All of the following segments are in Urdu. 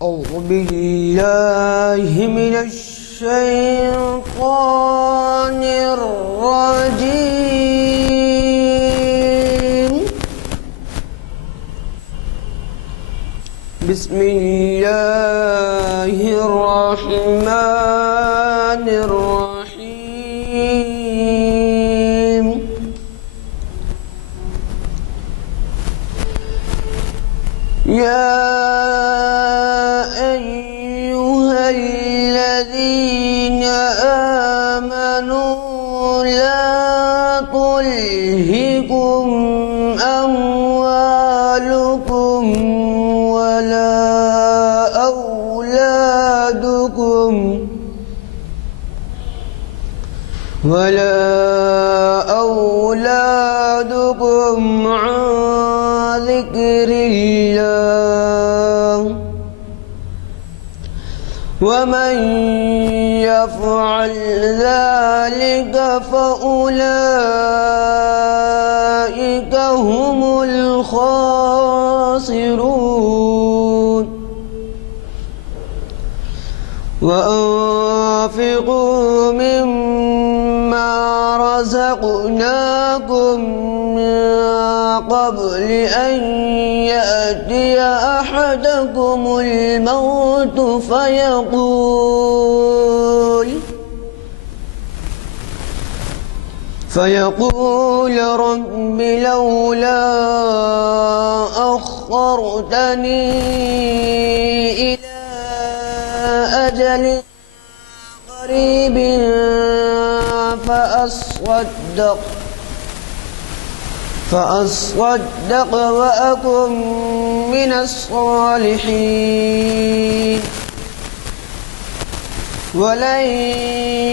أعوذ بالله من الشيطان الرجيم. بسم الله الرحمن الرحيم. يا أيها الذين آمنوا لا تلهكم أموالكم ولا أولادكم عن ذكر الله ومن يفعل ذلك فأولئك هم الخاسرون. وأنفقوا مما رزقناكم من قبل أن يأتي أحدكم الموت فيقول رب لولا أخرتني إلى أجل قريب فأصدق وأكن من الصالحين. ولن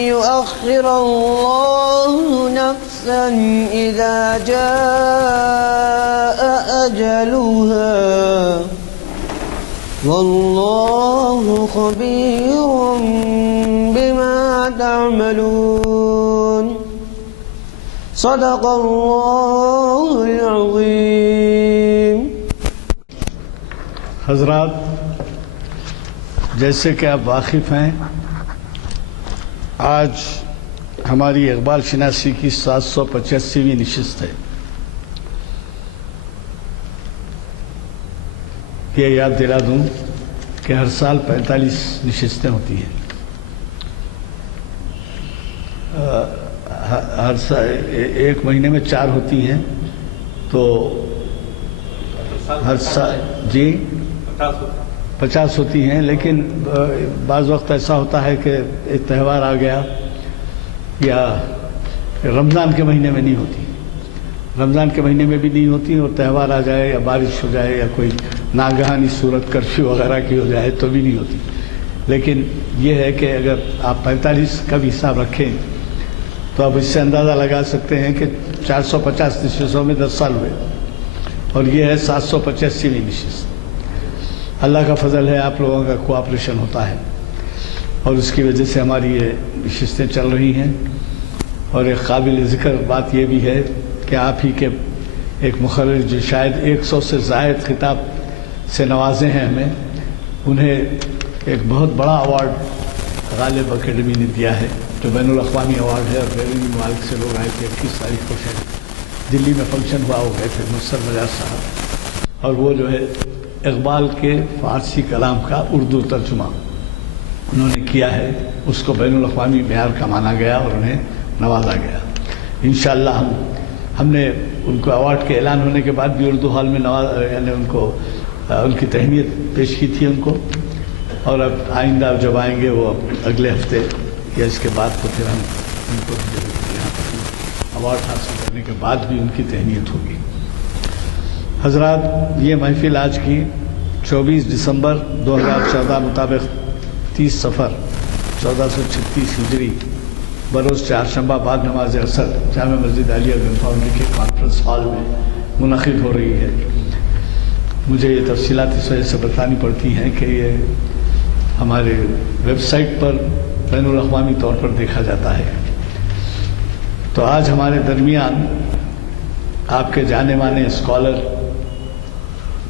يؤخر الله نفسا إذا جاء أجلها والله خبير بما تعملون. صدق اللہ العظیم. حضرات، جیسے کہ آپ واقف ہیں، آج ہماری اقبال شناسی کی 785ویں نشست ہے. یہ یاد دلا دوں کہ ہر سال 45 نشستیں ہوتی ہیں. ہر سال ایک مہینے میں 4 ہوتی ہیں، تو ہر سال 50 ہوتی ہیں. لیکن بعض وقت ایسا ہوتا ہے کہ ایک تہوار آ گیا یا رمضان کے مہینے میں نہیں ہوتی، رمضان کے مہینے میں بھی نہیں ہوتی، اور تہوار آ جائے یا بارش ہو جائے یا کوئی ناگہانی صورت کرفیو وغیرہ کی ہو جائے تو بھی نہیں ہوتی. لیکن یہ ہے کہ اگر آپ 45 کا بھی حساب رکھیں تو آپ اس سے اندازہ لگا سکتے ہیں کہ 450 نشستوں میں 10 سال ہوئے، اور یہ ہے 785ویں نشست. اللہ کا فضل ہے، آپ لوگوں کا کوآپریشن ہوتا ہے، اور اس کی وجہ سے ہماری یہ نشستیں چل رہی ہیں. اور ایک قابل ذکر بات یہ بھی ہے کہ آپ ہی کے ایک مقرر جو شاید 100 سے زائد خطاب سے نوازے ہیں ہمیں، انہیں ایک بہت بڑا ایوارڈ غالب اکیڈمی نے دیا ہے، جو بین الاقوامی ایوارڈ ہے، اور بیرونی ممالک سے لوگ آئے تھے. 21 تاریخ کو شاید دلی میں فنکشن ہوا، ہو گئے تھے مصر بجاج صاحب، اور وہ جو ہے اقبال کے فارسی کلام کا اردو ترجمہ انہوں نے کیا ہے. اس کو بین الاقوامی معیار کا مانا گیا اور انہیں نوازا گیا. انشاءاللہ ہم نے ان کو ایوارڈ کے اعلان ہونے کے بعد بھی اردو ہال میں یعنی ان کو ان کی تہنیت پیش کی تھی ان کو. اور اب آئندہ جب آئیں گے وہ اگلے ہفتے یا اس کے بعد، تو پھر ہم ان کو یہاں ایوارڈ حاصل کرنے کے بعد بھی ان کی تہنیت ہوگی. حضرات، یہ محفل آج کی 24 دسمبر 2014 مطابق 30 صفر 1436 ہجری بروز چہارشنبہ بعد نماز عصر جامع مسجد عالیہ گن فاؤنڈری کے کانفرنس ہال میں منعقد ہو رہی ہے. مجھے یہ تفصیلات اس وجہ سے بتانی پڑتی ہیں کہ یہ ہمارے ویب سائٹ پر بین الاقوامی طور پر دیکھا جاتا ہے. تو آج ہمارے درمیان آپ کے جانے مانے اسکالر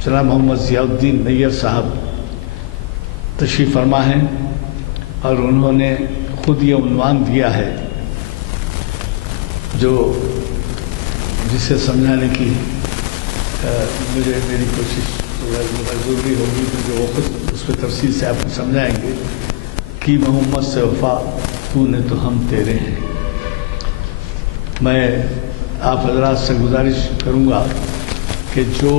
جناب محمد ضیاء الدین نیر صاحب تشریف فرما ہیں اور انہوں نے خود یہ عنوان دیا ہے جسے سمجھانے کی میری کوشش ضروری ہوگی کیونکہ وہ خود اس پہ تفصیل سے آپ کو سمجھائیں گے کہ محمد سے وفا تو نے تو ہم تیرے ہیں۔ میں آپ حضرات سے گزارش کروں گا کہ جو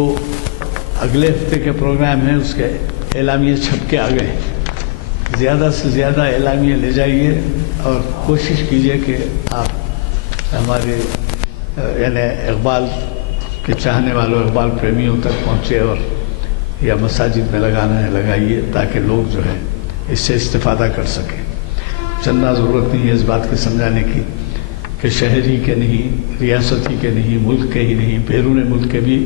اگلے ہفتے کے پروگرام ہیں اس کے اعلامیے چھپ کے آ گئے، زیادہ سے زیادہ اعلامیے لے جائیے اور کوشش کیجیے کہ آپ ہمارے یعنی اقبال کے چاہنے والوں، اقبال پریمیوں تک پہنچے اور یا مساجد میں لگانا ہے لگائیے تاکہ لوگ جو ہے اس سے استفادہ کر سکیں۔ چندہ ضرورت نہیں ہے اس بات کے سمجھانے کی کہ شہر ہی کے نہیں، ریاست ہی کے نہیں، ملک کے ہی نہیں، بیرون ملک کے بھی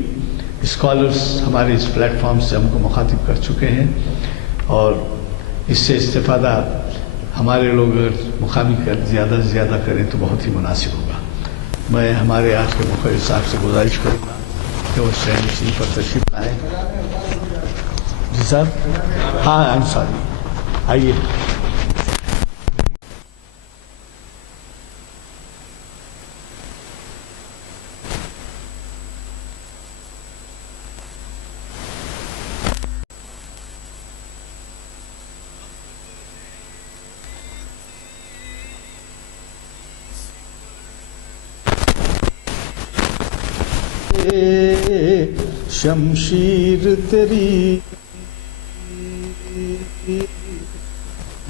اسکالرس ہمارے اس پلیٹ فارم سے ہم کو مخاطب کر چکے ہیں اور اس سے استفادہ ہمارے لوگ اگر مقامی زیادہ سے زیادہ کریں تو بہت ہی مناسب ہوگا۔ میں ہمارے آج کے مخیر صاحب سے گزارش کروں گا کہ وہ شہر نشین پر تشریف لائیں۔ جی صاحب، ہاں انصاری آئیے۔ شمشیر تیری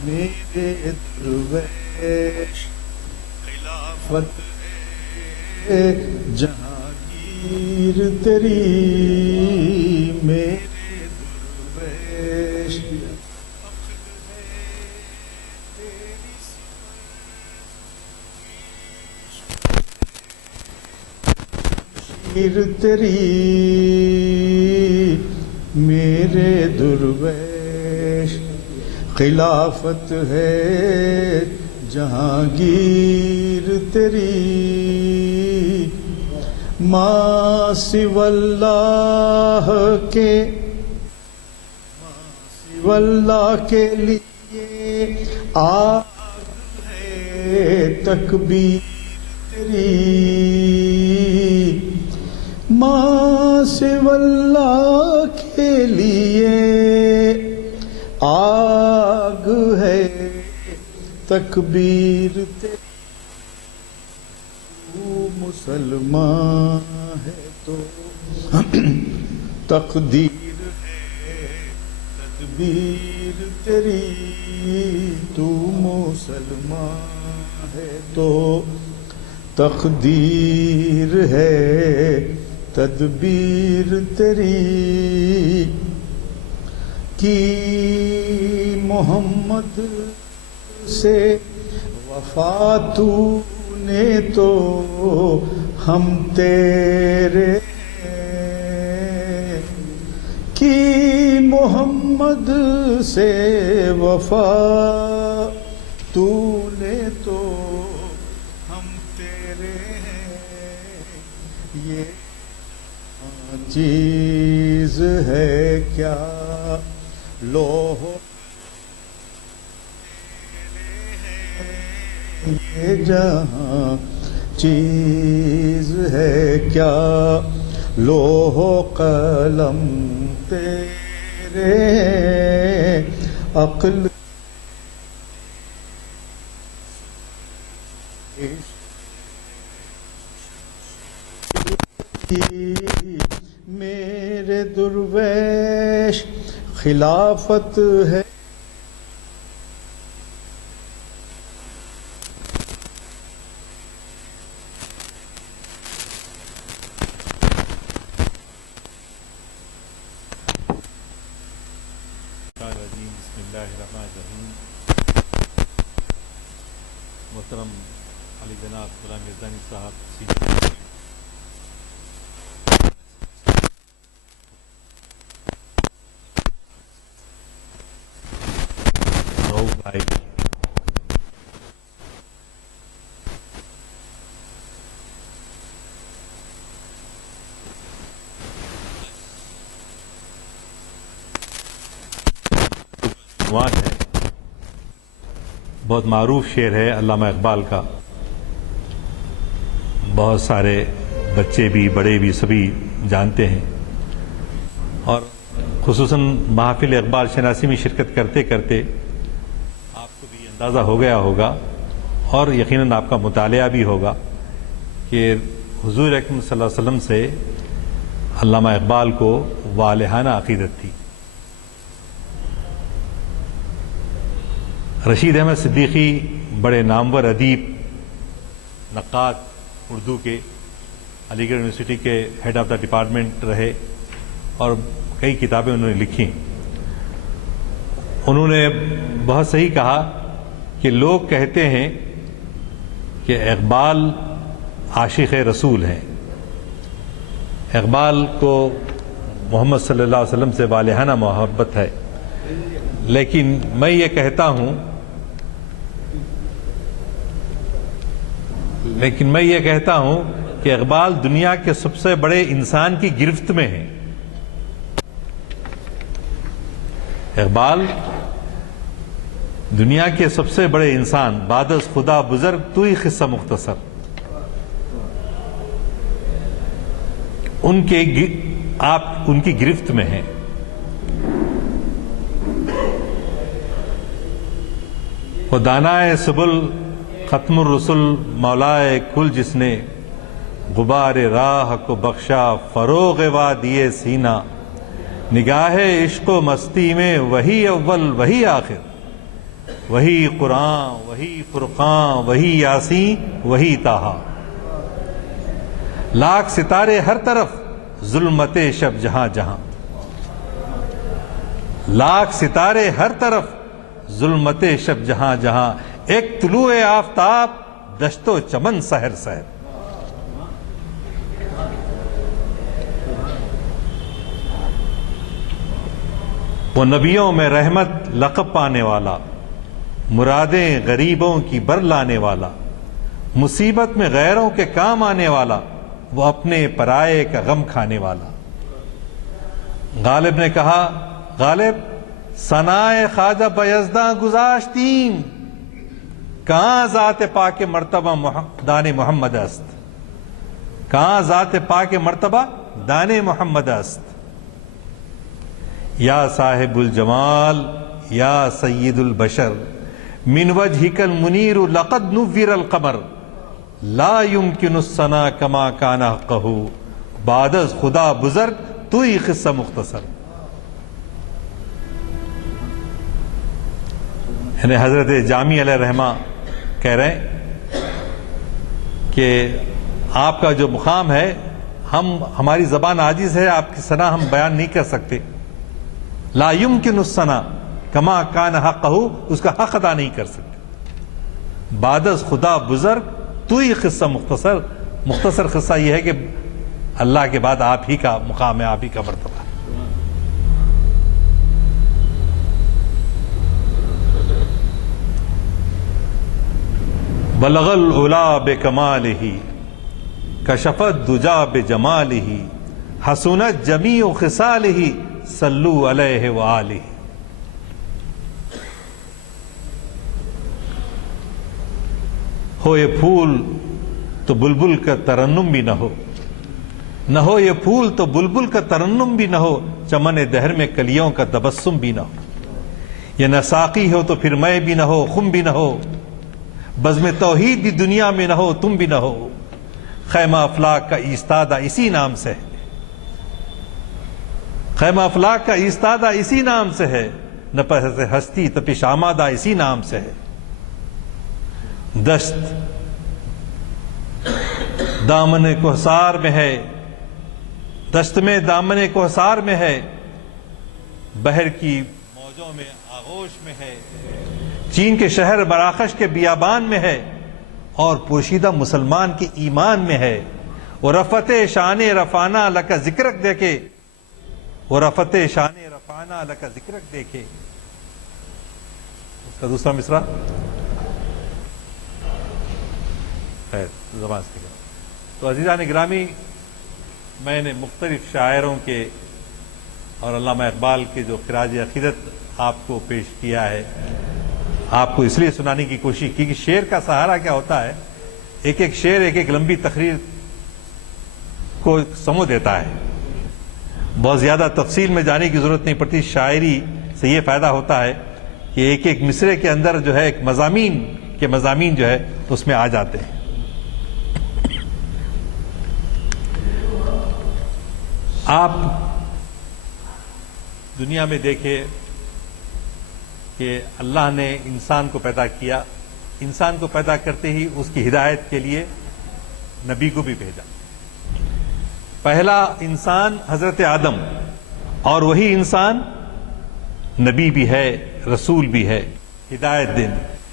میرے درویش، خلافت ہے جہانگیر تیری میرے درویش، شمشیر تیری میرے درویش، خلافت ہے جہانگیر تیری، ماں سوی اللہ کے لیے آگ ہے تکبیر تیری، ماں سوی اللہ کے لیے آگ ہے تکبیر تیری، تو مسلمان ہے تو تقدیر ہے تدبیر تیری، تو مسلمان ہے تو تقدیر ہے تدبیر تیری، کی محمد سے وفا تو نے تو ہم تیرے ہیں، کی محمد سے وفا تو نے تو ہم تیرے ہیں، یہ چیز ہے کیا لوح یہ جہاں چیز ہے کیا لوح قلم تیرے عقل میرے درویش، خلافت ہے بسم اللہ الرحمن الرحیم۔ محترم علی جناب غلام میردانی صاحب، بھائی عنوان ہے. بہت معروف شعر ہے علامہ اقبال کا. بہت سارے بچے بھی بڑے بھی سبھی جانتے ہیں، اور خصوصاً محافل اقبال شناسی میں شرکت کرتے کرتے آپ کو بھی اندازہ ہو گیا ہوگا اور یقیناً آپ کا مطالعہ بھی ہوگا کہ حضور اکرم صلی اللہ علیہ وسلم سے علامہ اقبال کو والہانہ عقیدت تھی. رشید احمد صدیقی بڑے نامور ادیب، نقاد اردو کے، علی گڑھ یونیورسٹی کے ہیڈ آف دا ڈپارٹمنٹ رہے اور کئی کتابیں انہوں نے لکھی. انہوں نے بہت صحیح کہا کہ لوگ کہتے ہیں کہ اقبال عاشق رسول ہیں، اقبال کو محمد صلی اللہ علیہ وسلم سے والہانہ محبت ہے، لیکن میں یہ کہتا ہوں کہ اقبال دنیا کے سب سے بڑے انسان کی گرفت میں ہے. اقبال دنیا کے سب سے بڑے انسان، بعد از خدا بزرگ تو ہی قصہ مختصر، آپ ان کی گرفت میں ہیں. وہ دانائے سبل ختم الرسل مولائے کل، جس نے غبار راہ کو بخشا فروغ وادی سینہ، نگاہ عشق و مستی میں وہی اول وہی آخر، وہی قرآن وہی فرقان وہی یاسین وہی طٰہٰ. لاکھ ستارے ہر طرف ظلمت شب جہاں جہاں، لاکھ ستارے ہر طرف ظلمت شب جہاں جہاں، ایک طلوع آفتاب دشت و چمن سحر سحر. وہ نبیوں میں رحمت لقب پانے والا، مرادیں غریبوں کی بر لانے والا، مصیبت میں غیروں کے کام آنے والا، وہ اپنے پرائے کا غم کھانے والا. غالب نے کہا، غالب ثنائے خواجہ بیزداں گذاشتیم، کہاں ذات پاک مرتبہ دان محمد است، کہاں ذات پاک مرتبہ دان محمد است. یا صاحب الجمال یا سید البشر، من وجهک المنیر لقد نور القمر، لا يمکن الثنا کما کان حقہ، بعد از خدا بزرگ تو ہی قصہ مختصر. یعنی حضرت جامی علیہ الرحمہ کہہ رہے ہیں کہ آپ کا جو مقام ہے، ہماری زبان عاجز ہے، آپ کی ثنا ہم بیان نہیں کر سکتے. لا يمکن الثنا کما کان حقہ، اس کا حق ادا نہیں کر سکتے. بعد از خدا بزرگ تو ہی قصہ مختصر. مختصر قصہ یہ ہے کہ اللہ کے بعد آپ ہی کا مقام ہے، آپ ہی کا مرتبہ ہے. بلغ العلا بکمالہ، کشف الدجا بجمالہ، حسنت جمیع خصالہ، صلو علیہ وآلہ. ہو یہ پھول تو بلبل کا ترنم بھی نہ ہو، نہ ہو یہ پھول تو بلبل کا ترنم بھی نہ ہو، چمن دہر میں کلیوں کا تبسم بھی نہ ہو. یہ نہ ساقی ہو تو پھر میں بھی نہ ہو، خم بھی نہ ہو، بزم توحید بھی دنیا میں نہ ہو، تم بھی نہ ہو. خیمہ افلاک کا ایستادہ اسی نام سے ہے، خیمہ افلاک کا ایستادہ اسی نام سے ہے، نہ پس ہستی تپش آمادہ اسی نام سے ہے. دشت دامن کوہسار میں ہے، دشت میں دامن کوہسار میں ہے، بحر کی موجوں میں آغوش میں ہے، چین کے شہر مراکش کے بیابان میں ہے، اور پوشیدہ مسلمان کے ایمان میں ہے. وہ رفت شان رفانہ لکا ذکرک دیکھے، وہ رفت شان رفانہ لکا ذکرک دیکھے. اس کا دوسرا مصرع خیر زبان سے. تو عزیزان گرامی، میں نے مختلف شاعروں کے اور علامہ اقبال کے جو خراج عقیدت آپ کو پیش کیا ہے، آپ کو اس لیے سنانے کی کوشش کی کہ شعر کا سہارا کیا ہوتا ہے، ایک ایک شعر ایک ایک لمبی تقریر کو سمو دیتا ہے، بہت زیادہ تفصیل میں جانے کی ضرورت نہیں پڑتی. شاعری سے یہ فائدہ ہوتا ہے کہ ایک ایک مصرے کے اندر جو ہے ایک مضامین جو ہے اس میں آ جاتے ہیں. آپ دنیا میں دیکھیں کہ اللہ نے انسان کو پیدا کیا، انسان کو پیدا کرتے ہی اس کی ہدایت کے لیے نبی کو بھی بھیجا. پہلا انسان حضرت آدم، اور وہی انسان نبی بھی ہے، رسول بھی ہے، ہدایت دین.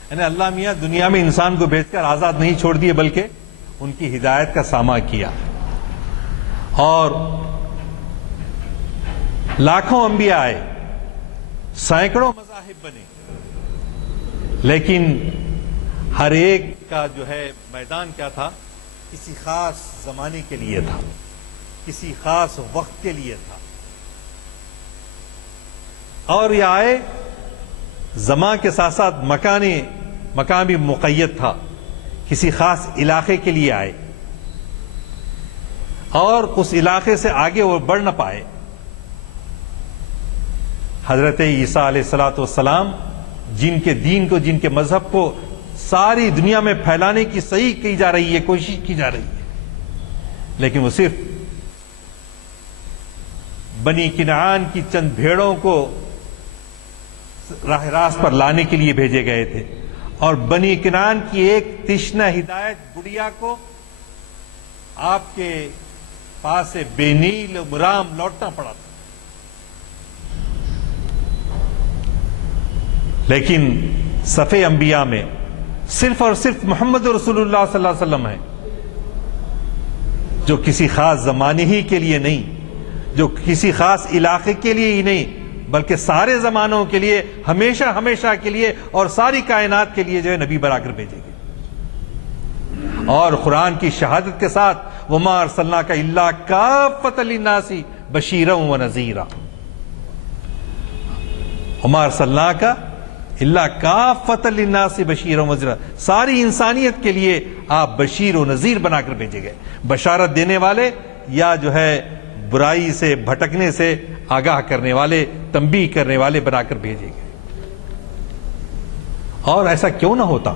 یعنی اللہ میاں دنیا میں انسان کو بھیج کر آزاد نہیں چھوڑ دیے بلکہ ان کی ہدایت کا ساماں کیا. اور لاکھوں انبیاء آئے، سینکڑوں مذاہب بنے، لیکن ہر ایک کا جو ہے میدان کیا تھا، کسی خاص زمانے کے لیے تھا، کسی خاص وقت کے لیے تھا. اور یہ آئے زمان کے ساتھ ساتھ مکان بھی مقید تھا، کسی خاص علاقے کے لیے آئے، اور اس علاقے سے آگے وہ بڑھ نہ پائے. حضرت عیسیٰ علیہ الصلوۃ والسلام جن کے دین کو، جن کے مذہب کو ساری دنیا میں پھیلانے کی صحیح کی جا رہی ہے، کوشش کی جا رہی ہے، لیکن وہ صرف بنی کنعان کی چند بھیڑوں کو راہ راست پر لانے کے لیے بھیجے گئے تھے، اور بنی کنعان کی ایک تشنہ ہدایت گڑیا کو آپ کے پاس سے بے نیل و مرام لوٹنا پڑا تھا. لیکن صفِ انبیاء میں صرف اور صرف محمد رسول اللہ صلی اللہ علیہ وسلم ہے، جو کسی خاص زمانے ہی کے لیے نہیں، جو کسی خاص علاقے کے لیے ہی نہیں، بلکہ سارے زمانوں کے لیے، ہمیشہ ہمیشہ کے لیے اور ساری کائنات کے لیے جو ہے نبی بنا کر بھیجے گئے. اور قرآن کی شہادت کے ساتھ وَمَا أَرْسَلْنَاكَ إِلَّا كَافَّةً لِلنَّاسِ بَشِيرًا وَنَذِيرًا، وَمَا أَرْسَلْنَاكَ إِلَّا كَافَّةً لِلنَّاسِ بَشِيرًا وَنَذِيرًا، ساری انسانیت کے لیے آپ بشیر و نذیر بنا کر بھیجے گئے، بشارت دینے والے یا جو ہے برائی سے بھٹکنے سے آگاہ کرنے والے، تنبیہ کرنے والے بنا کر بھیجے گئے. اور ایسا کیوں نہ ہوتا؟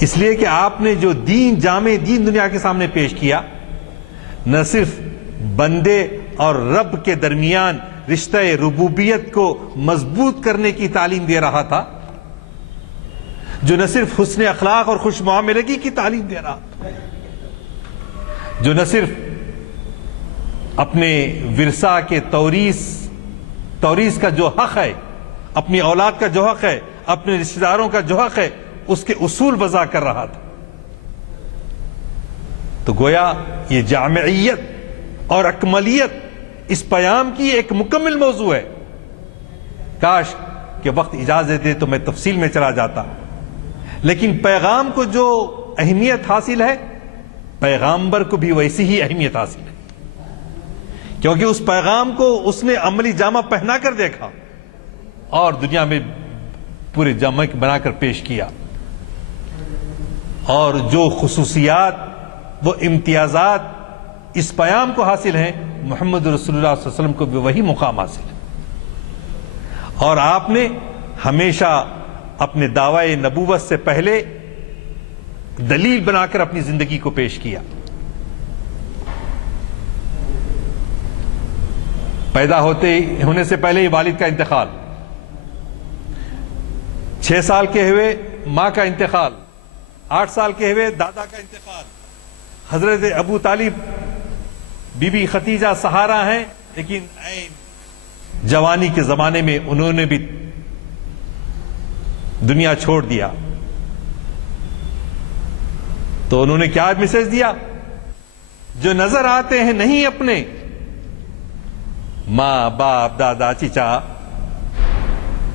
اس لیے کہ آپ نے جو جامع دین دنیا کے سامنے پیش کیا، نہ صرف بندے اور رب کے درمیان رشتہ ربوبیت کو مضبوط کرنے کی تعلیم دے رہا تھا، جو نہ صرف حسن اخلاق اور خوش معاملگی کی تعلیم دے رہا تھا، جو نہ صرف اپنے ورثہ کے توریث کا جو حق ہے، اپنی اولاد کا جو حق ہے، اپنے رشتہ داروں کا جو حق ہے، اس کے اصول وضع کر رہا تھا. تو گویا یہ جامعیت اور اکملیت اس پیام کی ایک مکمل موضوع ہے. کاش کہ وقت اجازت دے تو میں تفصیل میں چلا جاتا، لیکن پیغام کو جو اہمیت حاصل ہے، پیغامبر کو بھی ویسی ہی اہمیت حاصل ہے، کیونکہ اس پیغام کو اس نے عملی جامہ پہنا کر دیکھا اور دنیا میں پورے جامع بنا کر پیش کیا. اور جو خصوصیات، وہ امتیازات اس پیام کو حاصل ہیں، محمد رسول اللہ صلی اللہ علیہ وسلم کو بھی وہی مقام حاصل ہے. اور آپ نے ہمیشہ اپنے دعوی نبوت سے پہلے دلیل بنا کر اپنی زندگی کو پیش کیا. پیدا ہونے سے پہلے ہی والد کا انتقال، 6 سال کے ہوئے ماں کا انتقال، 8 سال کے ہوئے دادا کا انتقال. حضرت ابو طالب، بی بی ختیجہ سہارا ہیں، لیکن جوانی کے زمانے میں انہوں نے بھی دنیا چھوڑ دیا. تو انہوں نے کیا میسج دیا؟ جو نظر آتے ہیں نہیں اپنے، ماں باپ دادا چچا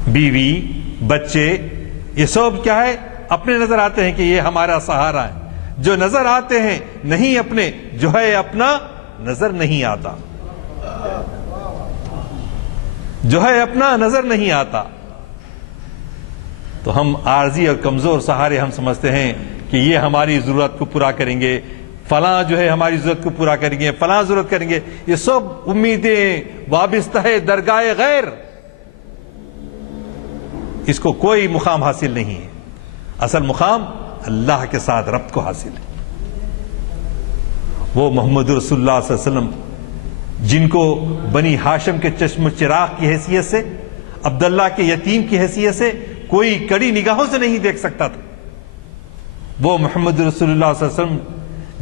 بیوی بچے، یہ سب کیا ہے؟ اپنے نظر آتے ہیں کہ یہ ہمارا سہارا ہے. جو نظر آتے ہیں نہیں اپنے، جو ہے اپنا نظر نہیں آتا. جو ہے اپنا نظر نہیں آتا، تو ہم عارضی اور کمزور سہارے ہم سمجھتے ہیں کہ یہ ہماری ضرورت کو پورا کریں گے، فلاں جو ہے ہماری ضرورت کو پورا کریں گے، فلاں ضرورت کریں گے. یہ سب امیدیں وابستہ ہے درگاہ غیر، اس کو کوئی مقام حاصل نہیں ہے. اصل مقام اللہ کے ساتھ ربط کو حاصل ہے. وہ محمد رسول اللہ صلی اللہ علیہ وسلم جن کو بنی ہاشم کے چشم و چراغ کی حیثیت سے، عبداللہ کے یتیم کی حیثیت سے کوئی کڑی نگاہوں سے نہیں دیکھ سکتا تھا، وہ محمد رسول اللہ صلی اللہ علیہ وسلم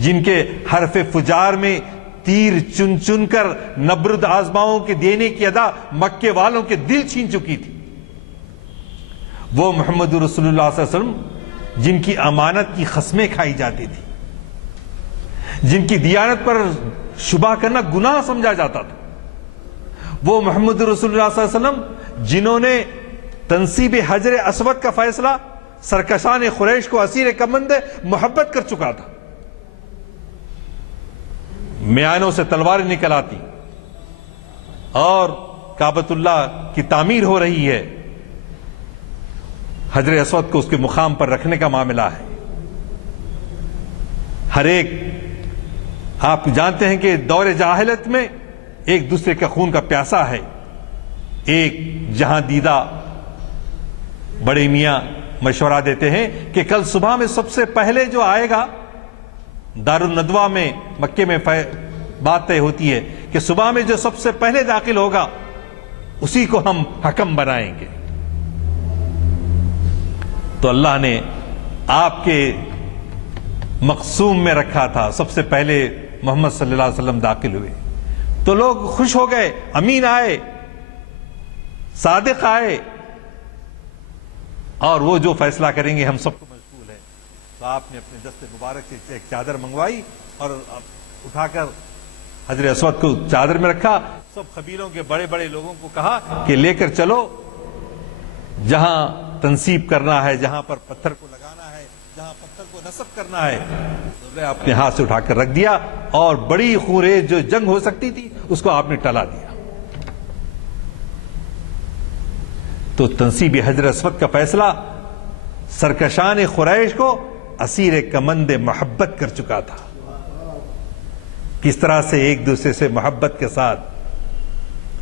جن کے حرف فجار میں تیر چن چن کر نبرد آزماؤں کے دینے کی ادا مکے والوں کے دل چھین چکی تھی، وہ محمد رسول اللہ صلی اللہ علیہ وسلم جن کی امانت کی قسمیں کھائی جاتی تھی، جن کی دیانت پر شبہ کرنا گناہ سمجھا جاتا تھا، وہ محمد رسول اللہ صلی اللہ علیہ وسلم جنہوں نے تنصیب حجر اسود کا فیصلہ سرکشان قریش کو اسیر کمند محبت کر چکا تھا. میانوں سے تلواریں نکل آتی اور کعبۃ اللہ کی تعمیر ہو رہی ہے، حجر اسود کو اس کے مقام پر رکھنے کا معاملہ ہے. ہر ایک آپ جانتے ہیں کہ دور جاہلیت میں ایک دوسرے کا خون کا پیاسا ہے. ایک جہاں دیدہ بڑے میاں مشورہ دیتے ہیں کہ کل صبح میں سب سے پہلے جو آئے گا، دارالندوہ میں مکے میں بات طے ہوتی ہے کہ صبح میں جو سب سے پہلے داخل ہوگا اسی کو ہم حکم بنائیں گے. تو اللہ نے آپ کے مقسوم میں رکھا تھا، سب سے پہلے محمد صلی اللہ علیہ وسلم داخل ہوئے تو لوگ خوش ہو گئے، امین آئے، صادق آئے، اور وہ جو فیصلہ کریں گے ہم سب کو مشغول ہے. تو آپ نے اپنے دست مبارک سے ایک چادر منگوائی اور اٹھا کر حجر اسود کو چادر میں رکھا. سب قبیلوں کے بڑے بڑے لوگوں کو کہا کہ لے کر چلو، جہاں تنصیب کرنا ہے، جہاں پر پتھر کو لگانا ہے، جہاں پتھر کو نصب کرنا ہے، اپنے ہاتھ سے اٹھا کر رکھ دیا اور بڑی خونریز جو جنگ ہو سکتی تھی اس کو آپ نے ٹلا دیا. تو تنصیب حجر اسود کا فیصلہ سرکشان قریش کو اسیر کمند محبت کر چکا تھا. کس طرح سے ایک دوسرے سے محبت کے ساتھ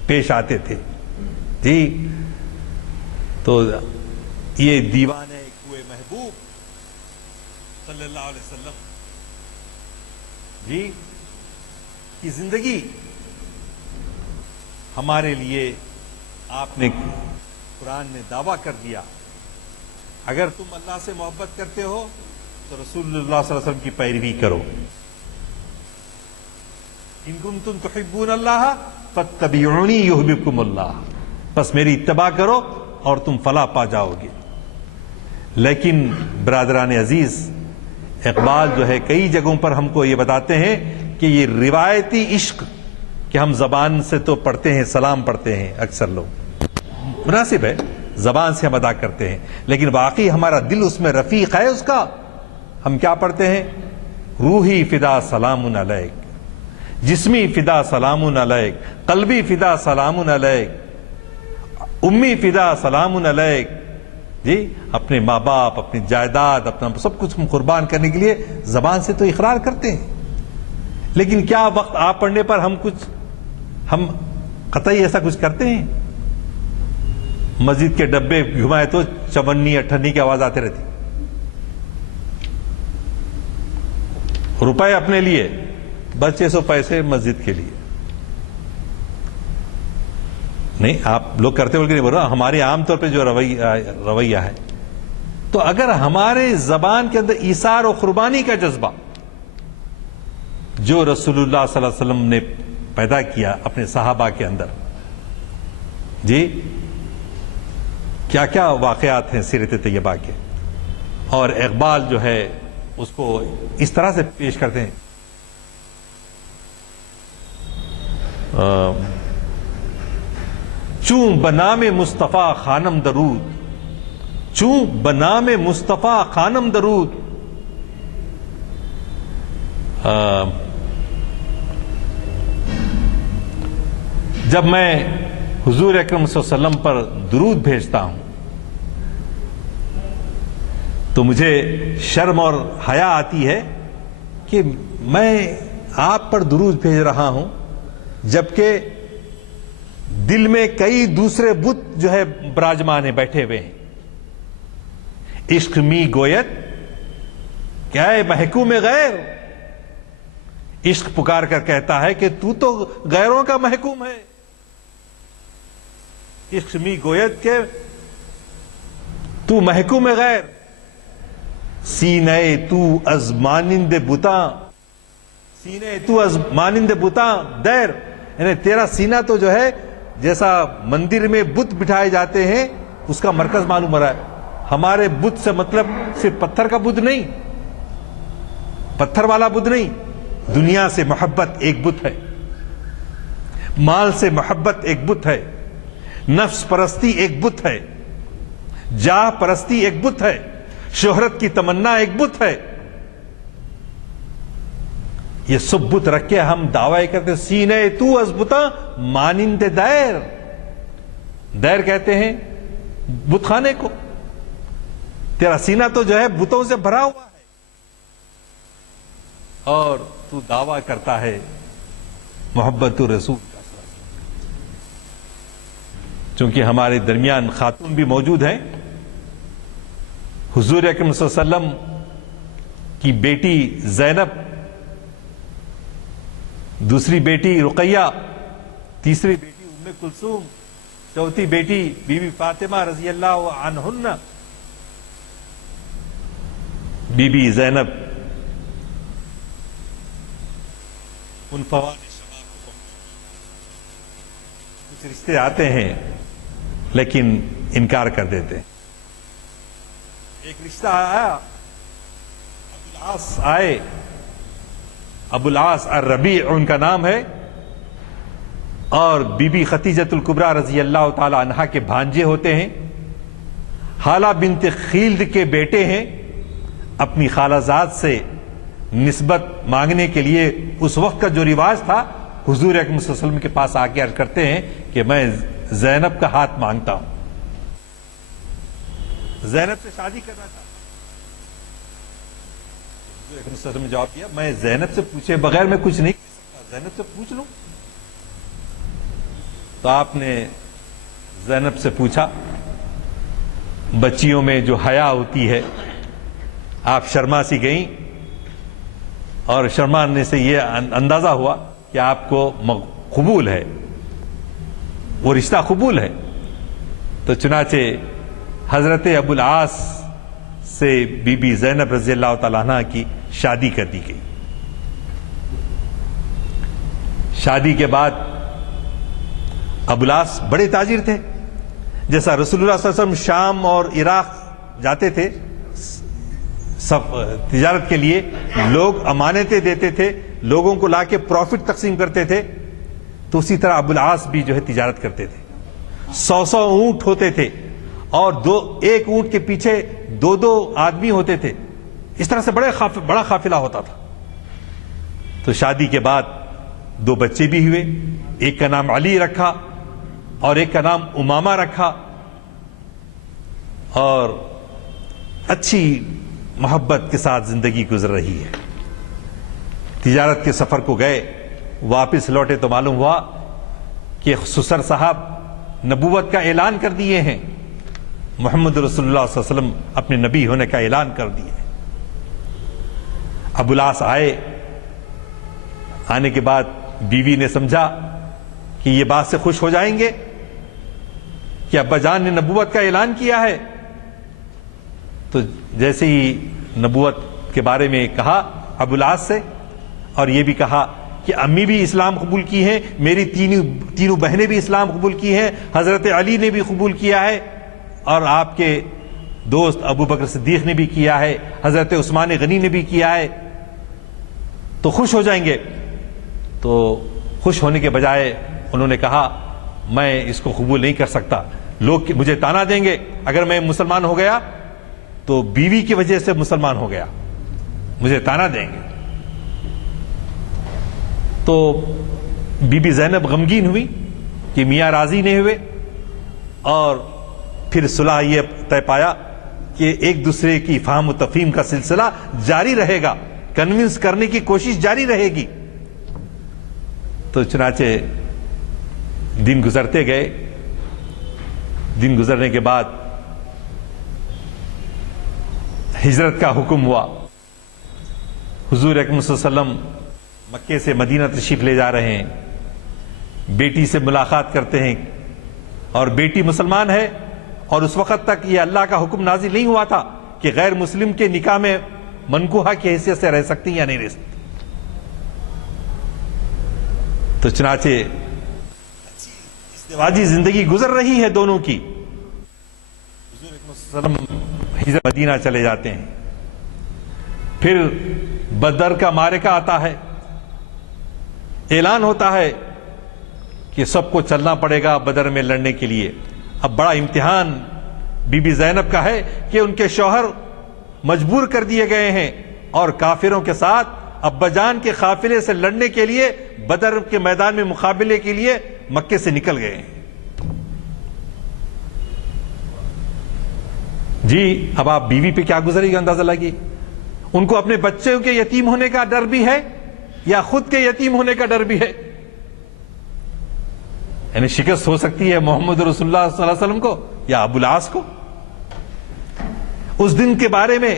پیش آتے تھے. جی تو یہ دیوان کوئے محبوب صلی اللہ علیہ وسلم جی کی زندگی ہمارے لیے آپ نے قرآن نے دعویٰ کر دیا، اگر تم اللہ سے محبت کرتے ہو تو رسول اللہ صلی اللہ علیہ وسلم کی پیروی کرو. ان کنتم تحبون اللہ فاتبعونی یحببکم اللہ، بس میری اتباع کرو اور تم فلاح پا جاؤ گے. لیکن برادران عزیز، اقبال جو ہے کئی جگہوں پر ہم کو یہ بتاتے ہیں کہ یہ روایتی عشق کہ ہم زبان سے تو پڑھتے ہیں، سلام پڑھتے ہیں اکثر لوگ، مناسب ہے زبان سے ہم ادا کرتے ہیں، لیکن واقعی ہمارا دل اس میں رفیق ہے اس کا. ہم کیا پڑھتے ہیں؟ روحی فدا سلام علیک، جسمی فدا سلام علیک، قلبی فدا سلام علیک، امی فدا سلام علیک. جی اپنے ماں باپ، اپنی جائیداد، اپنا سب کچھ ہم قربان کرنے کے لیے زبان سے تو اقرار کرتے ہیں، لیکن کیا وقت آپ پڑھنے پر ہم قطعی ایسا کچھ کرتے ہیں؟ مسجد کے ڈبے گھمائے تو چونی اٹھنی کی آواز آتے رہتی، روپے اپنے لیے، بس 600 پیسے مسجد کے لیے. نہیں آپ لوگ کرتے بول کے نہیں بول رہا، ہمارے عام طور پہ جو رویہ ہے. تو اگر ہمارے زبان کے اندر ایثار و قربانی کا جذبہ جو رسول اللہ صلی اللہ علیہ وسلم نے پیدا کیا اپنے صحابہ کے اندر، جی کیا کیا واقعات ہیں سیرت طیبہ کے، اور اقبال جو ہے اس کو اس طرح سے پیش کرتے ہیں. چوں بنام مصطفیٰ خانم درود، چوں بنام مصطفیٰ خانم درود، جب میں حضور اکرم صلی اللہ علیہ وسلم پر درود بھیجتا ہوں تو مجھے شرم اور حیا آتی ہے کہ میں آپ پر درود بھیج رہا ہوں جبکہ دل میں کئی دوسرے بت جو ہے براجمان ہیں، بیٹھے ہوئے ہیں. عشق می گویت کیا ہے محکوم غیر، عشق پکار کر کہتا ہے کہ تو غیروں کا محکوم ہے. عشق می گویت کہ تو محکوم غیر، سینے تو از مانند بتاں، سینے تو از مانند بتاں دیر، یعنی تیرا سینہ تو جو ہے جیسا مندر میں بت بٹھائے جاتے ہیں اس کا مرکز معلوم ہو رہا ہے. ہمارے بت سے مطلب صرف پتھر کا بت نہیں، پتھر والا بت نہیں، دنیا سے محبت ایک بت ہے، مال سے محبت ایک بت ہے، نفس پرستی ایک بت ہے، جاہ پرستی ایک بت ہے، شہرت کی تمنا ایک بت ہے. یہ سب بت رکھ کے ہم دعویٰ کرتے سینے تو از بتاں مانند دیر، دیر کہتے ہیں بت خانے کو. تیرا سینہ تو جو ہے بتوں سے بھرا ہوا ہے اور تو دعویٰ کرتا ہے محبت رسول. چونکہ ہمارے درمیان خاتون بھی موجود ہیں، حضور اکرم صلی اللہ علیہ وسلم کی بیٹی زینب، دوسری بیٹی رقیہ، تیسری بیٹی ام کلثوم، چوتھی بیٹی بی بی فاطمہ رضی اللہ عنہن. بی بی زینب ان فوائد شباب کو کچھ رشتے آتے ہیں لیکن انکار کر دیتے ہیں. ایک رشتہ آیا، ابوالعاص آئے، ابوالعاص الربیع ان کا نام ہے، اور بی بی خدیجۃ الکبریٰ رضی اللہ تعالی عنہا کے بھانجے ہوتے ہیں، حالہ بنت خیلد کے بیٹے ہیں. اپنی خالہ زاد سے نسبت مانگنے کے لیے اس وقت کا جو رواج تھا، حضور اکرم صلی اللہ علیہ وسلم کے پاس آ کے عرض کرتے ہیں کہ میں زینب کا ہاتھ مانگتا ہوں، زینب سے شادی کرنا چاہتا ہوں. حضور اکرم صلی اللہ علیہ وسلم نے جواب دیا میں زینب سے پوچھے بغیر میں کچھ نہیں کر سکتا، زینب سے پوچھ لوں. تو آپ نے زینب سے پوچھا. بچیوں میں جو حیا ہوتی ہے، آپ شرما سی گئیں اور شرمانے سے یہ اندازہ ہوا کہ آپ کو قبول ہے، وہ رشتہ قبول ہے. تو چنانچہ حضرت ابوالعاص سے بی بی زینب رضی اللہ تعالیٰ عنہ کی شادی کر دی گئی. شادی کے بعد ابوالعاص بڑے تاجر تھے، جیسا رسول اللہ صلی اللہ علیہ وسلم شام اور عراق جاتے تھے تجارت کے لیے، لوگ امانتیں دیتے تھے، لوگوں کو لا کے پروفٹ تقسیم کرتے تھے، تو اسی طرح ابوالعاص بھی جو ہے تجارت کرتے تھے. 100 اونٹ ہوتے تھے اور ایک اونٹ کے پیچھے 2 آدمی ہوتے تھے. اس طرح سے بڑا قافلہ ہوتا تھا. تو شادی کے بعد 2 بچے بھی ہوئے، ایک کا نام علی رکھا اور ایک کا نام امامہ رکھا، اور اچھی محبت کے ساتھ زندگی گزر رہی ہے. تجارت کے سفر کو گئے، واپس لوٹے تو معلوم ہوا کہ سسر صاحب نبوت کا اعلان کر دیے ہیں، محمد رسول اللہ صلی اللہ علیہ وسلم اپنے نبی ہونے کا اعلان کر دیے. ابوالعاص آئے، آنے کے بعد بیوی نے سمجھا کہ یہ بات سے خوش ہو جائیں گے کہ ابا جان نے نبوت کا اعلان کیا ہے. تو جیسے ہی نبوت کے بارے میں کہا ابوالعاص سے، اور یہ بھی کہا کہ امی بھی اسلام قبول کی ہیں، میری تینوں بہنیں بھی اسلام قبول کی ہیں، حضرت علی نے بھی قبول کیا ہے، اور آپ کے دوست ابو بکر صدیق نے بھی کیا ہے، حضرت عثمان غنی نے بھی کیا ہے، تو خوش ہو جائیں گے. تو خوش ہونے کے بجائے انہوں نے کہا میں اس کو قبول نہیں کر سکتا، لوگ مجھے تانا دیں گے، اگر میں مسلمان ہو گیا تو بیوی کی وجہ سے مسلمان ہو گیا، مجھے تانا دیں گے. تو بی بی زینب غمگین ہوئی کہ میاں راضی نہیں ہوئے، اور پھر صلح یہ طے پایا کہ ایک دوسرے کی فہم و تفہیم کا سلسلہ جاری رہے گا، کنونس کرنے کی کوشش جاری رہے گی۔ تو چنانچہ دن گزرتے گئے، دن گزرنے کے بعد ہجرت کا حکم ہوا۔ حضور اکرم صلی اللہ علیہ وسلم مکے سے مدینہ تشریف لے جا رہے ہیں، بیٹی سے ملاقات کرتے ہیں، اور بیٹی مسلمان ہے، اور اس وقت تک یہ اللہ کا حکم نازل نہیں ہوا تھا کہ غیر مسلم کے نکاح میں منکوحہ کی حیثیت سے رہ سکتی یا نہیں رہ سکتی۔ تو چنانچہ ازدواجی زندگی گزر رہی ہے دونوں کی۔ حضور اکرم صلی اللہ علیہ وسلم ہجرت مدینہ چلے جاتے ہیں۔ پھر بدر کا معرکہ آتا ہے، اعلان ہوتا ہے کہ سب کو چلنا پڑے گا بدر میں لڑنے کے لیے۔ اب بڑا امتحان بی بی زینب کا ہے کہ ان کے شوہر مجبور کر دیے گئے ہیں، اور کافروں کے ساتھ ابا جان کے قافلے سے لڑنے کے لیے بدر کے میدان میں مقابلے کے لیے مکے سے نکل گئے ہیں۔ جی اب آپ بیوی پہ کیا گزرے گا اندازہ لگی۔ ان کو اپنے بچوں کے یتیم ہونے کا ڈر بھی ہے، یا خود کے یتیم ہونے کا ڈر بھی ہے۔ یعنی شکست ہو سکتی ہے محمد رسول اللہ صلی اللہ علیہ وسلم کو یا ابو العاص کو۔ اس دن کے بارے میں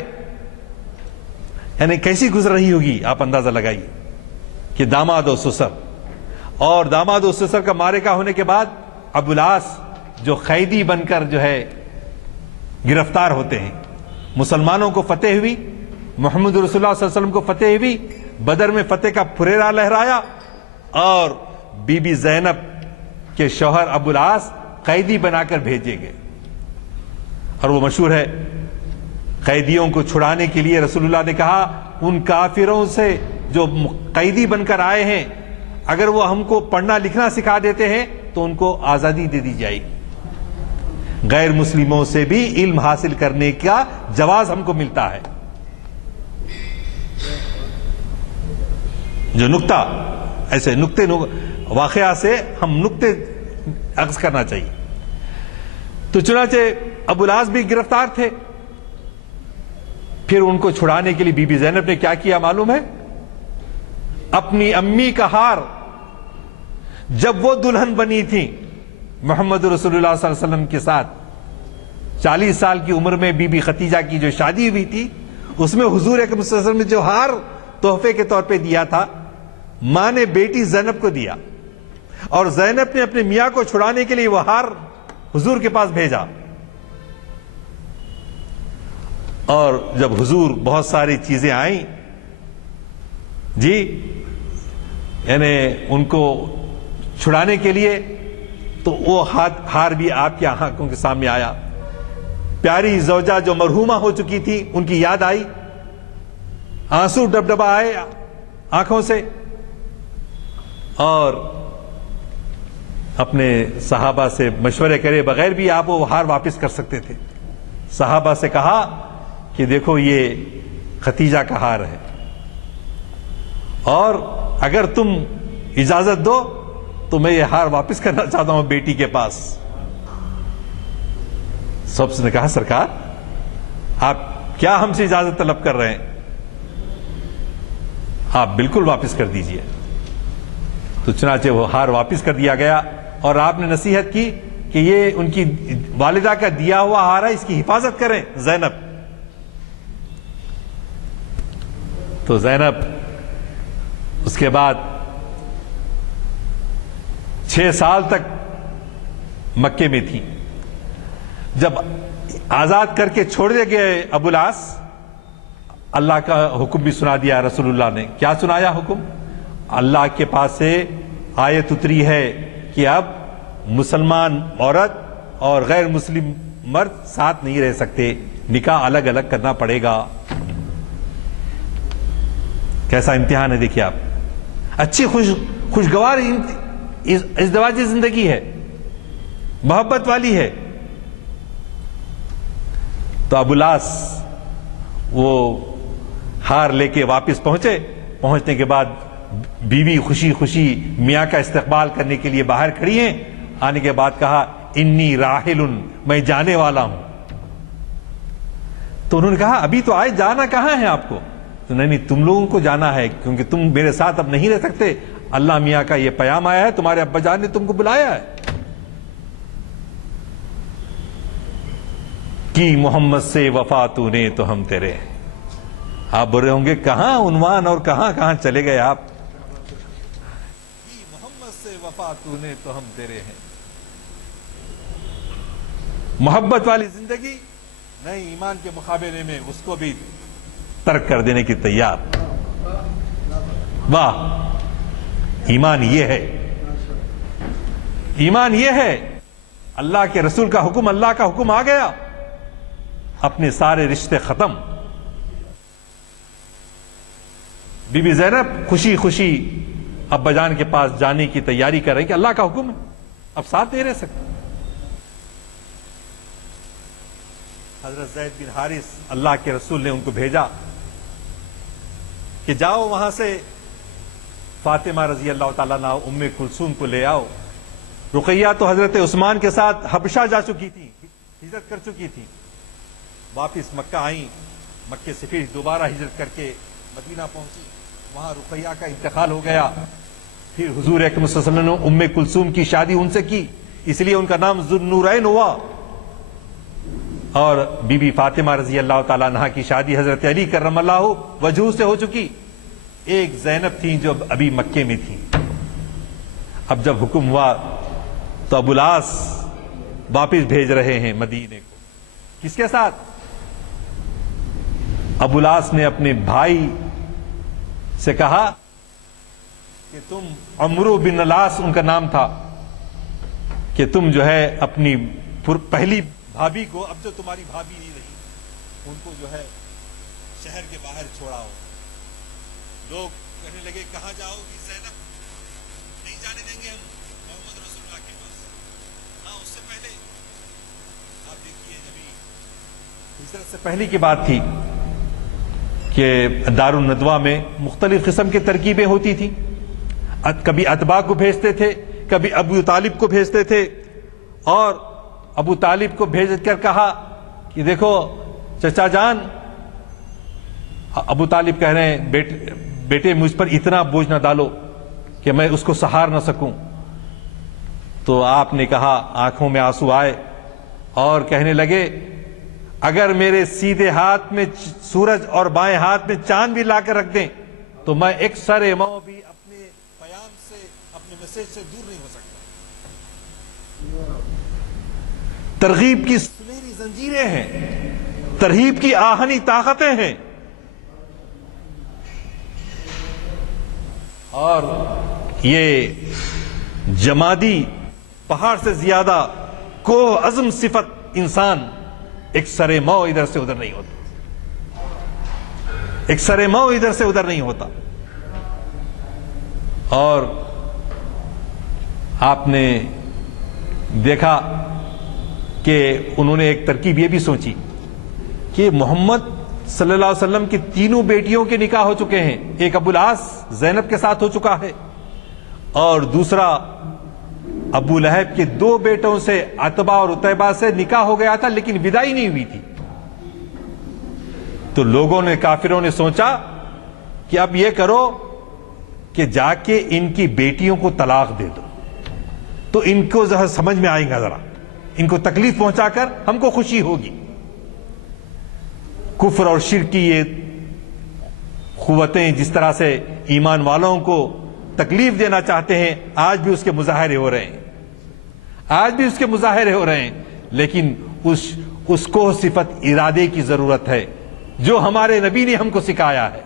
یعنی کیسی گزر رہی ہوگی آپ اندازہ لگائیے کہ داماد و سسر، اور داماد و سسر کا معرکہ ہونے کے بعد ابو العاص جو قیدی بن کر جو ہے گرفتار ہوتے ہیں، مسلمانوں کو فتح ہوئی، محمد رسول اللہ صلی اللہ علیہ وسلم کو فتح ہوئی، بدر میں فتح کا پھریرا لہرایا، اور بی بی زینب کے شوہر ابو العاص قیدی بنا کر بھیجے گئے۔ اور وہ مشہور ہے، قیدیوں کو چھڑانے کے لیے رسول اللہ نے کہا ان کافروں سے جو قیدی بن کر آئے ہیں اگر وہ ہم کو پڑھنا لکھنا سکھا دیتے ہیں تو ان کو آزادی دے دی جائے گی، غیر مسلموں سے بھی علم حاصل کرنے کا جواز ہم کو ملتا ہے۔ جو نقطہ ایسے نقطے واقعہ سے ہم نقطے اخذ کرنا چاہیے۔ تو چنانچہ ابو العاص بھی گرفتار تھے۔ پھر ان کو چھڑانے کے لیے بی بی زینب نے کیا کیا معلوم ہے؟ اپنی امی کا ہار، جب وہ دلہن بنی تھی محمد رسول اللہ صلی اللہ علیہ وسلم کے ساتھ 40 سال کی عمر میں بی بی ختیجہ کی جو شادی ہوئی تھی، اس میں حضور اکرم صلی اللہ علیہ وسلم نے جو ہار تحفے کے طور پہ دیا تھا، ماں نے بیٹی زینب کو دیا، اور زینب نے اپنے میاں کو چھڑانے کے لیے وہ ہار حضور کے پاس بھیجا۔ اور جب حضور بہت ساری چیزیں آئیں جی یعنی ان کو چھڑانے کے لیے، تو وہ ہار بھی آپ کی آنکھوں کے سامنے آیا۔ پیاری زوجہ جو مرحومہ ہو چکی تھی ان کی یاد آئی، آنسو ڈبڈبا آئے آنکھوں سے، اور اپنے صحابہ سے مشورے کرے بغیر بھی آپ وہ ہار واپس کر سکتے تھے۔ صحابہ سے کہا کہ دیکھو یہ ختیجہ کا ہار ہے، اور اگر تم اجازت دو تو میں یہ ہار واپس کرنا چاہتا ہوں بیٹی کے پاس۔ سب نے کہا سرکار آپ کیا ہم سے اجازت طلب کر رہے ہیں، آپ بالکل واپس کر دیجئے۔ تو چنانچہ وہ ہار واپس کر دیا گیا، اور آپ نے نصیحت کی کہ یہ ان کی والدہ کا دیا ہوا ہار ہے، اس کی حفاظت کریں زینب۔ تو زینب اس کے بعد 6 سال تک مکے میں تھی۔ جب آزاد کر کے چھوڑے گئے ابو العاص، اللہ کا حکم بھی سنا دیا رسول اللہ نے۔ کیا سنایا حکم؟ اللہ کے پاس سے آیت اتری ہے کہ اب مسلمان عورت اور غیر مسلم مرد ساتھ نہیں رہ سکتے، نکاح الگ الگ کرنا پڑے گا۔ کیسا امتحان ہے دیکھیے آپ، اچھی خوشگوار ازدواجی زندگی ہے، محبت والی ہے۔ تو ابو العاص وہ ہار لے کے واپس پہنچے، پہنچنے کے بعد بیوی خوشی خوشی میاں کا استقبال کرنے کے لیے باہر کھڑی ہیں، آنے کے بعد کہا انی راحل، میں جانے والا ہوں۔ تو انہوں نے کہا ابھی تو آئے، جانا کہاں ہے آپ کو؟ تو نہیں تم لوگوں کو جانا ہے کیونکہ تم میرے ساتھ اب نہیں رہ سکتے، اللہ میاں کا یہ پیام آیا ہے، تمہارے ابا جان نے تم کو بلایا ہے کہ محمد سے وفا تو نے تو ہم تیرے ہیں۔ آپ بول رہے ہوں گے کہاں عنوان اور کہاں کہاں چلے گئے آپ؟ محمد سے وفا تو نے تو ہم تیرے ہیں۔ محبت والی زندگی نہیں، ایمان کے مقابلے میں اس کو بھی ترک کر دینے کی تیار۔ واہ، ایمان یہ ہے، ایمان یہ ہے۔ اللہ کے رسول کا حکم، اللہ کا حکم آ گیا، اپنے سارے رشتے ختم۔ بی بی زینب خوشی خوشی ابا جان کے پاس جانے کی تیاری کر رہی کہ اللہ کا حکم ہے، اب ساتھ نہیں رہ سکتے۔ حضرت زید بن حارث، اللہ کے رسول نے ان کو بھیجا کہ جاؤ وہاں سے فاطمہ رضی اللہ تعالیٰ عنہ ام کلثوم کو لے آؤ۔ رقیہ تو حضرت عثمان کے ساتھ حبشہ جا چکی تھی، ہجرت کر چکی تھی، واپس مکہ آئیں، مکے سے پھر دوبارہ ہجرت کر کے مدینہ پہنچی، وہاں رقیہ کا انتقال ہو گیا۔ پھر حضور اکرم صلی اللہ علیہ وسلم نے ام کلثوم کی شادی ان سے کی، اس لیے ان کا نام ذوالنورین ہوا۔ اور بی بی فاطمہ رضی اللہ تعالیٰ عنہ کی شادی حضرت علی کرم اللہ وجہہ سے ہو چکی۔ ایک زینب تھیں جو ابھی مکے میں تھیں۔ اب جب حکم ہوا تو ابو العاص واپس بھیج رہے ہیں مدینے کو، کس کے ساتھ؟ ابو العاص نے اپنے بھائی سے کہا کہ تم، عمرو بن العاص ان کا نام تھا، کہ تم جو ہے اپنی پہلی بھابھی کو، اب جو تمہاری بھابھی نہیں رہی، ان کو جو ہے شہر کے باہر چھوڑاؤ۔ لوگ کہنے لگے کہاں جاؤ گی زینب؟ نہیں جانے دیں گے ہم محمد رسول اللہ کے پاس۔ ہاں، اس سے پہلے آپ دیکھیے، ابھی ہجرت سے پہلے کی بات تھی کہ دار الندوہ میں مختلف قسم کی ترکیبیں ہوتی تھیں۔ کبھی اتباع کو بھیجتے تھے، کبھی ابو طالب کو بھیجتے تھے، اور ابو طالب کو بھیج کر کہا کہ دیکھو چچا جان، ابو طالب کہہ رہے ہیں بیٹے مجھ پر اتنا بوجھ نہ ڈالو کہ میں اس کو سہار نہ سکوں۔ تو آپ نے کہا، آنکھوں میں آنسو آئے اور کہنے لگے اگر میرے سیدھے ہاتھ میں سورج اور بائیں ہاتھ میں چاند بھی لا کر رکھ دیں تو میں ایک سر مو بھی اپنے پیام سے، اپنے میسج سے دور نہیں ہو سکتا۔ ترغیب کی سنہری زنجیریں ہیں، ترہیب کی آہنی طاقتیں ہیں، اور یہ جمادی پہاڑ سے زیادہ کوہ عزم صفت انسان ایک سر مو ادھر سے ادھر نہیں ہوتا، ایک سر مو ادھر سے ادھر نہیں ہوتا۔ اور آپ نے دیکھا کہ انہوں نے ایک ترکیب یہ بھی سوچی کہ محمد صلی اللہ علیہ وسلم کی تینوں بیٹیوں کے نکاح ہو چکے ہیں، ایک ابو العاص زینب کے ساتھ ہو چکا ہے، اور دوسرا ابو لہب کے دو بیٹوں سے عتبہ اور عتیبہ سے نکاح ہو گیا تھا لیکن وداعی نہیں ہوئی تھی۔ تو لوگوں نے، کافروں نے سوچا کہ اب یہ کرو کہ جا کے ان کی بیٹیوں کو طلاق دے دو، تو ان کو ذرا سمجھ میں آئیں گا، ذرا ان کو تکلیف پہنچا کر ہم کو خوشی ہوگی۔ کفر اور شرک کی یہ قوتیں جس طرح سے ایمان والوں کو تکلیف دینا چاہتے ہیں، آج بھی اس کے مظاہرے ہو رہے ہیں، آج بھی اس کے مظاہرے ہو رہے ہیں، لیکن اس کو صفت ارادے کی ضرورت ہے جو ہمارے نبی نے ہم کو سکھایا ہے،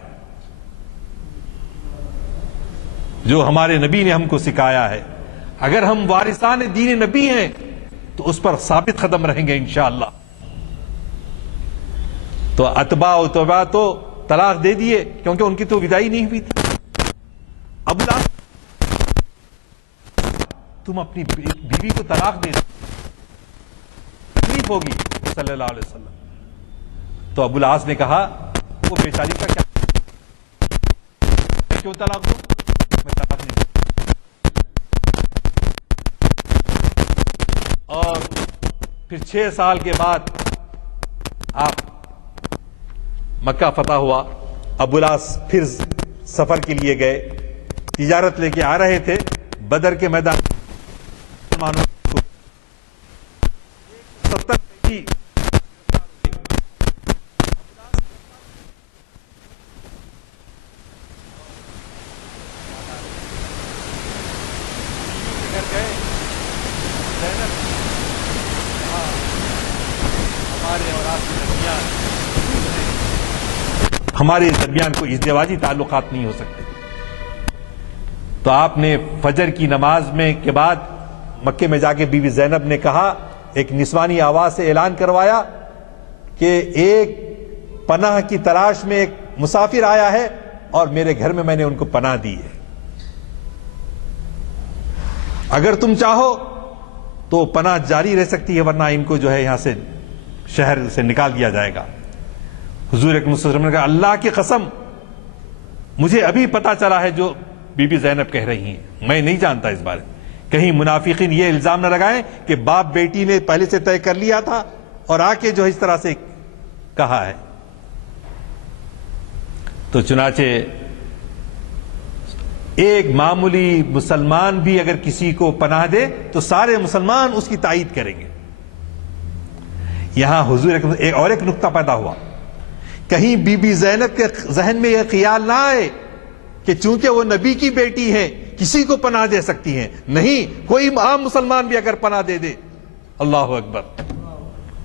جو ہمارے نبی نے ہم کو سکھایا ہے۔ اگر ہم وارثان دین نبی ہیں تو اس پر ثابت قدم رہیں گے انشاءاللہ۔ تو اتباع و توبہ تو طلاق دے دیے کیونکہ ان کی تو وداعی نہیں ہوئی تھی۔ ابو العاص، تم اپنی بیوی کو طلاق دے دو، تکلیف ہوگی صلی اللہ علیہ وسلم۔ تو ابو العاص نے کہا وہ بیچاری کا کیا، میں کیوں طلاق دوں، میں طلاق نہیں دوں۔ اور پھر 6 سال کے بعد آپ مکہ فتح ہوا. ابو العاص پھر سفر کے لیے گئے, تجارت لے کے آ رہے تھے. بدر کے میدان 70 کی ہمارے درمیان کوئی ازدواجی تعلقات نہیں ہو سکتے. تو آپ نے فجر کی نماز میں کے بعد مکے میں جا کے بی بی زینب نے کہا, ایک نسوانی آواز سے اعلان کروایا کہ ایک پناہ کی تلاش میں ایک مسافر آیا ہے اور میرے گھر میں میں نے ان کو پناہ دی ہے. اگر تم چاہو تو پناہ جاری رہ سکتی ہے, ورنہ ان کو جو ہے یہاں سے شہر سے نکال دیا جائے گا. حضور اکرم صلی اللہ علیہ وسلم نے کہا, اللہ کی قسم مجھے ابھی پتا چلا ہے جو بی بی زینب کہہ رہی ہیں, میں نہیں جانتا اس بارے میں. کہیں منافقین یہ الزام نہ لگائیں کہ باپ بیٹی نے پہلے سے طے کر لیا تھا اور آ کے جو اس طرح سے کہا ہے. تو چنانچہ ایک معمولی مسلمان بھی اگر کسی کو پناہ دے تو سارے مسلمان اس کی تائید کریں گے. یہاں حضور ایک نقطہ پیدا ہوا, کہیں بی بی زینب کے ذہن میں یہ خیال نہ آئے کہ چونکہ وہ نبی کی بیٹی ہیں کسی کو پناہ دے سکتی ہیں. نہیں, کوئی عام مسلمان بھی اگر پناہ دے دے, اللہ اکبر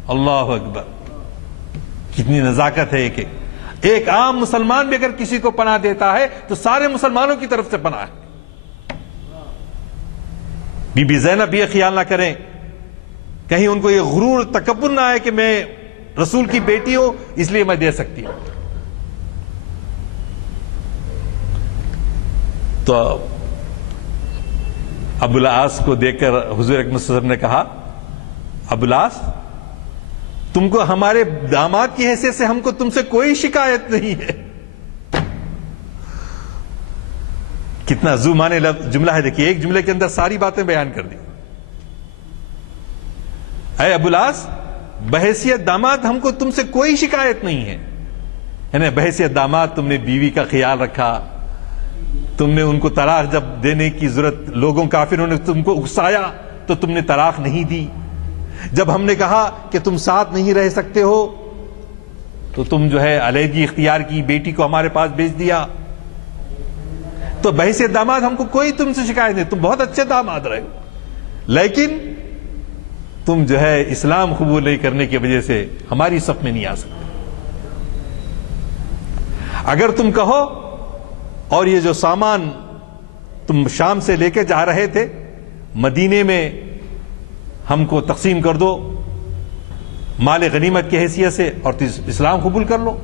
اللہ اکبر, کتنی نزاکت ہے. ایک عام مسلمان بھی اگر کسی کو پناہ دیتا ہے تو سارے مسلمانوں کی طرف سے پناہ ہے. بی بی زینب یہ خیال نہ کریں, کہیں ان کو یہ غرور تکبر نہ آئے کہ میں رسول کی بیٹی ہوں اس لیے میں دے سکتی ہوں. تو ابو العاص کو دیکھ کر حضور اکرم صلی اللہ علیہ وسلم نے کہا, ابو العاص تم کو ہمارے داماد کی حیثیت سے ہم کو تم سے کوئی شکایت نہیں ہے. کتنا ذو معنی جملہ ہے, دیکھیے ایک جملے کے اندر ساری باتیں بیان کر دی. اے ابو العاص بحیثیت داماد ہم کو تم سے کوئی شکایت نہیں ہے. یعنی بحیثیت داماد تم نے بیوی کا خیال رکھا, تم نے ان کو طلاق جب دینے کی ضرورت, لوگوں کافروں نے تم کو اکسایا تو تم نے طلاق نہیں دی. جب ہم نے کہا کہ تم ساتھ نہیں رہ سکتے ہو تو تم جو ہے علیحدگی اختیار کی, بیٹی کو ہمارے پاس بھیج دیا. تو بحیثیت داماد ہم کو کوئی تم سے شکایت نہیں, تم بہت اچھے داماد رہے ہو, لیکن تم جو ہے اسلام قبول نہیں کرنے کی وجہ سے ہماری صف میں نہیں آ سکتے. اگر تم کہو اور یہ جو سامان تم شام سے لے کے جا رہے تھے مدینے میں ہم کو تقسیم کر دو مال غنیمت کی حیثیت سے اور اسلام قبول کر لو.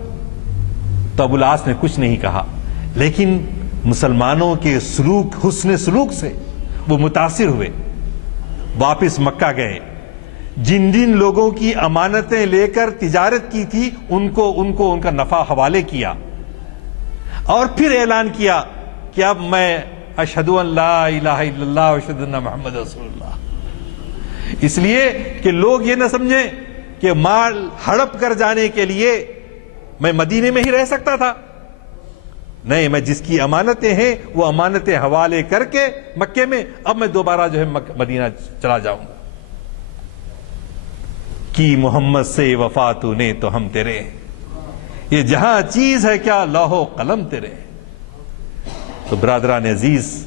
تو ابو العاص نے کچھ نہیں کہا, لیکن مسلمانوں کے سلوک, حسن سلوک سے وہ متاثر ہوئے, واپس مکہ گئے. جن جن لوگوں کی امانتیں لے کر تجارت کی تھی ان کو ان کا نفع حوالے کیا اور پھر اعلان کیا کہ اب میں اشہد ان لا الہ الا اللہ واشہد ان محمد رسول اللہ. اس لیے کہ لوگ یہ نہ سمجھیں کہ مال ہڑپ کر جانے کے لیے میں مدینے میں ہی رہ سکتا تھا. نہیں, میں جس کی امانتیں ہیں وہ امانتیں حوالے کر کے مکے میں اب میں دوبارہ جو ہے مدینہ چلا جاؤں گا. کی محمد سے وفا تو نے تو ہم تیرے, یہ جہاں چیز ہے کیا لوح و قلم تیرے. تو برادران عزیز,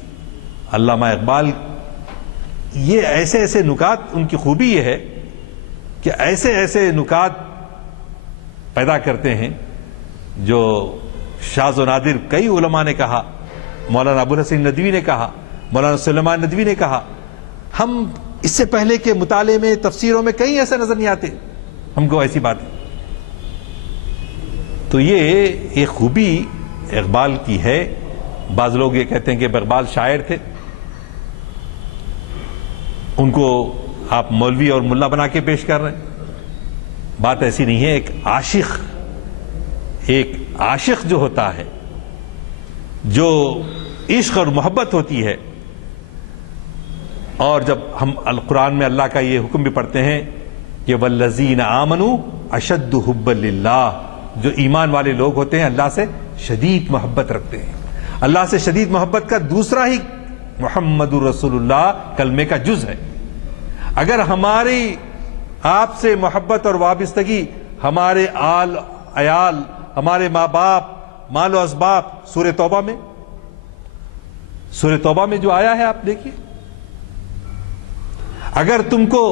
علامہ اقبال یہ ایسے ایسے نکات, ان کی خوبی یہ ہے کہ ایسے ایسے نکات پیدا کرتے ہیں جو شاذ و نادر. کئی علماء نے کہا, مولانا ابو الحسن ندوی نے کہا, مولانا سلیمان ندوی نے کہا, ہم اس سے پہلے کے مطالعے میں تفسیروں میں کہیں ایسا نظر نہیں آتے ہم کو ایسی باتیں. تو یہ ایک خوبی اقبال کی ہے. بعض لوگ یہ کہتے ہیں کہ اقبال شاعر تھے, ان کو آپ مولوی اور ملا بنا کے پیش کر رہے ہیں. بات ایسی نہیں ہے. ایک عاشق جو ہوتا ہے, جو عشق اور محبت ہوتی ہے اور جب ہم القرآن میں اللہ کا یہ حکم بھی پڑھتے ہیں کہ والذین آمنوا اشد حبا للہ، جو ایمان والے لوگ ہوتے ہیں اللہ سے شدید محبت رکھتے ہیں. اللہ سے شدید محبت کا دوسرا ہی محمد رسول اللہ کلمے کا جز ہے. اگر ہماری آپ سے محبت اور وابستگی ہمارے آل عیال، ہمارے ماں باپ، مال و اسباب، سورہ توبہ میں جو آیا ہے آپ دیکھیے، اگر تم کو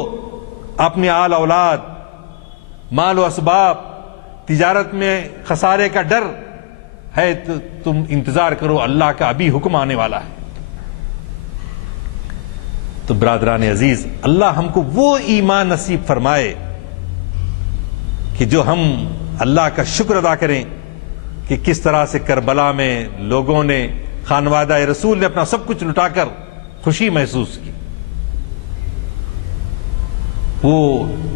اپنے آل اولاد، مال و اسباب، تجارت میں خسارے کا ڈر ہے تو تم انتظار کرو، اللہ کا ابھی حکم آنے والا ہے. تو برادران عزیز، اللہ ہم کو وہ ایمان نصیب فرمائے کہ جو ہم اللہ کا شکر ادا کریں کہ کس طرح سے کربلا میں لوگوں نے، خانوادہ رسول نے اپنا سب کچھ لٹا کر خوشی محسوس کی. وہ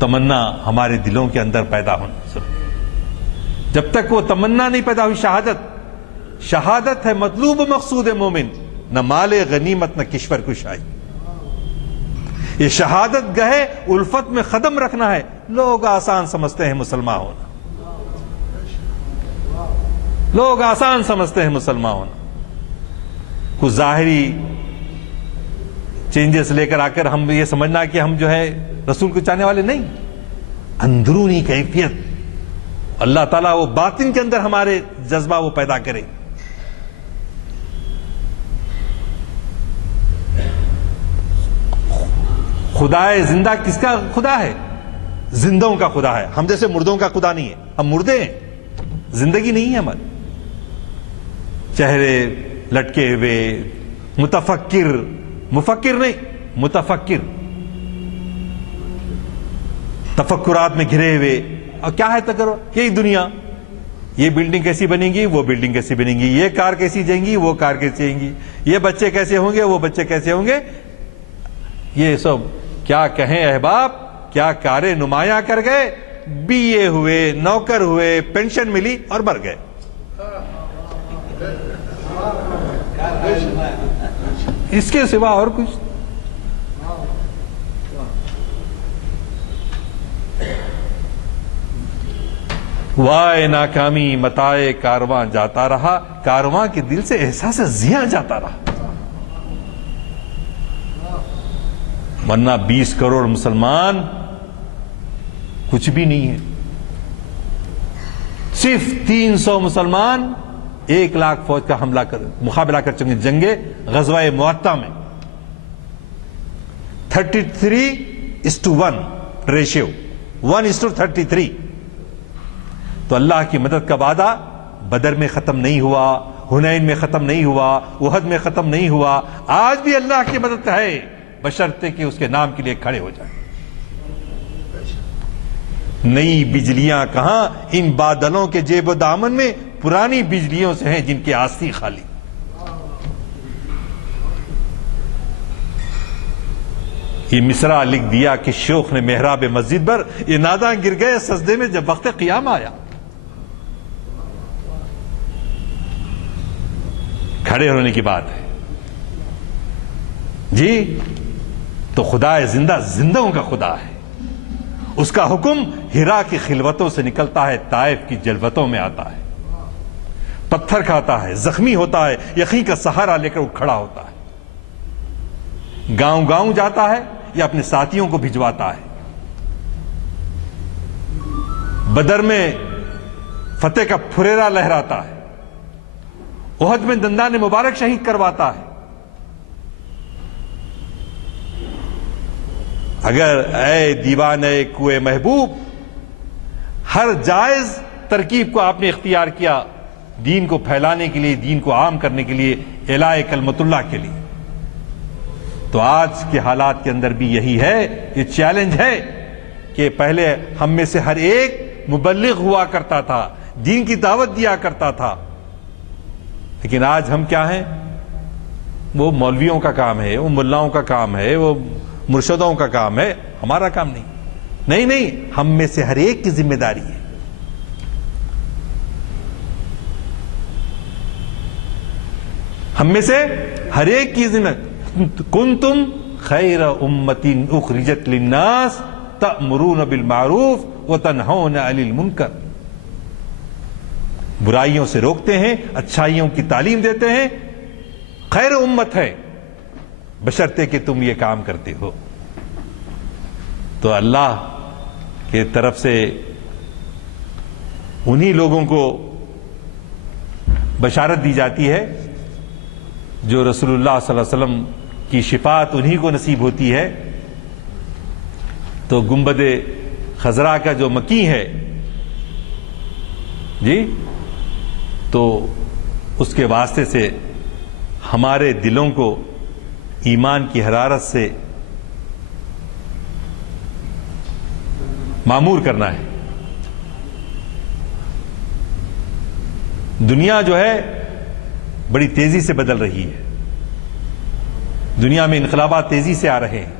تمنا ہمارے دلوں کے اندر پیدا ہونا. جب تک وہ تمنا نہیں پیدا ہوئی، شہادت ہے مطلوب و مقصود مومن، نہ مال غنیمت نہ کشور کشائی. یہ شہادت گہے الفت میں قدم رکھنا ہے. لوگ آسان سمجھتے ہیں مسلمان ہونا، لوگ آسان سمجھتے ہیں مسلمان ہونا. کچھ ظاہری چینجز لے کر آ کر ہم یہ سمجھنا کہ ہم جو ہے رسول کو چاہنے والے نہیں. اندرونی کیفیت اللہ تعالیٰ وہ باطن کے اندر ہمارے جذبہ وہ پیدا کرے. خدائے زندہ کس کا خدا ہے؟ زندوں کا خدا ہے. ہم جیسے مردوں کا خدا نہیں ہے. ہم مردے ہیں، زندگی نہیں ہے ہماری. چہرے لٹکے ہوئے، متفکر، مفکر نہیں، متفکر، تفکرات میں گھرے ہوئے. اور کیا ہے تکرر؟ یہی دنیا، یہ بلڈنگ کیسی بنے گی، وہ بلڈنگ کیسی بنے گی، یہ کار کیسی جائیں گی، وہ کار کیسی جائیں گی، یہ بچے کیسے ہوں گے، وہ بچے کیسے ہوں گے. یہ سب کیا کہیں احباب، کیا کارے نمایاں کر گئے. بی اے ہوئے، نوکر ہوئے، پینشن ملی اور مر گئے. اس کے سوا اور کچھ. وائے ناکامی متائے کارواں جاتا رہا، کارواں کے دل سے احساس زیاں جاتا رہا. ورنہ 20 کروڑ مسلمان کچھ بھی نہیں ہے. صرف 300 مسلمان 1 لاکھ فوج کا حملہ کر مقابلہ کر چکے جنگ غزوہ معطہ میں. 33:1 ریشیو، 1:33. تو اللہ کی مدد کا وعدہ بدر میں ختم نہیں ہوا، حنین میں ختم نہیں ہوا، احد میں ختم نہیں ہوا. آج بھی اللہ کی مدد ہے، بشرطے کہ اس کے نام کے لیے کھڑے ہو جائیں. نئی بجلیاں کہاں ان بادلوں کے جیب و دامن میں، پرانی بجلیوں سے ہیں جن کے آستی خالی. یہ مصرع لکھ دیا کہ شیخ نے محراب مسجد پر، یہ ناداں گر گئے سجدے میں جب وقت قیام آیا. کھڑے ہونے کی بات ہے جی. تو خدا زندہ زندوں کا خدا ہے. اس کا حکم ہرا کی خلوتوں سے نکلتا ہے، طائف کی جلوتوں میں آتا ہے. پتھر کھاتا ہے، زخمی ہوتا ہے، یقین کا سہارا لے کر وہ کھڑا ہوتا ہے. گاؤں گاؤں جاتا ہے یا اپنے ساتھیوں کو بھجواتا ہے. بدر میں فتح کا پھریرا لہراتا ہے. احد میں دندان مبارک شہید کرواتا ہے. اگر اے دیوانے کوئے محبوب ہر جائز ترکیب کو آپ نے اختیار کیا دین کو پھیلانے کے لیے، دین کو عام کرنے کے لیے، اعلاء کلمت اللہ کے لیے، تو آج کے حالات کے اندر بھی یہی ہے. یہ چیلنج ہے کہ پہلے ہم میں سے ہر ایک مبلغ ہوا کرتا تھا، دین کی دعوت دیا کرتا تھا. لیکن آج ہم کیا ہیں؟ وہ مولویوں کا کام ہے، وہ ملاؤں کا کام ہے، وہ مرشدوں کا کام ہے، ہمارا کام نہیں. نہیں، ہم میں سے ہر ایک کی ذمہ داری ہے. ہم میں سے ہر ایک کی ذمہ. کنتم خیر امت اخرجت للناس تأمرون بالمعروف وتنہون عن المنکر، برائیوں سے روکتے ہیں، اچھائیوں کی تعلیم دیتے ہیں، خیر امت ہے بشرطے کہ تم یہ کام کرتے ہو۔ تو اللہ کی طرف سے انہی لوگوں کو بشارت دی جاتی ہے جو رسول اللہ صلی اللہ علیہ وسلم کی شفاعت انہی کو نصیب ہوتی ہے۔ تو گنبد خضرا کا جو مکی ہے جی، تو اس کے واسطے سے ہمارے دلوں کو ایمان کی حرارت سے معمور کرنا ہے۔ دنیا جو ہے بڑی تیزی سے بدل رہی ہے، دنیا میں انقلابات تیزی سے آ رہے ہیں،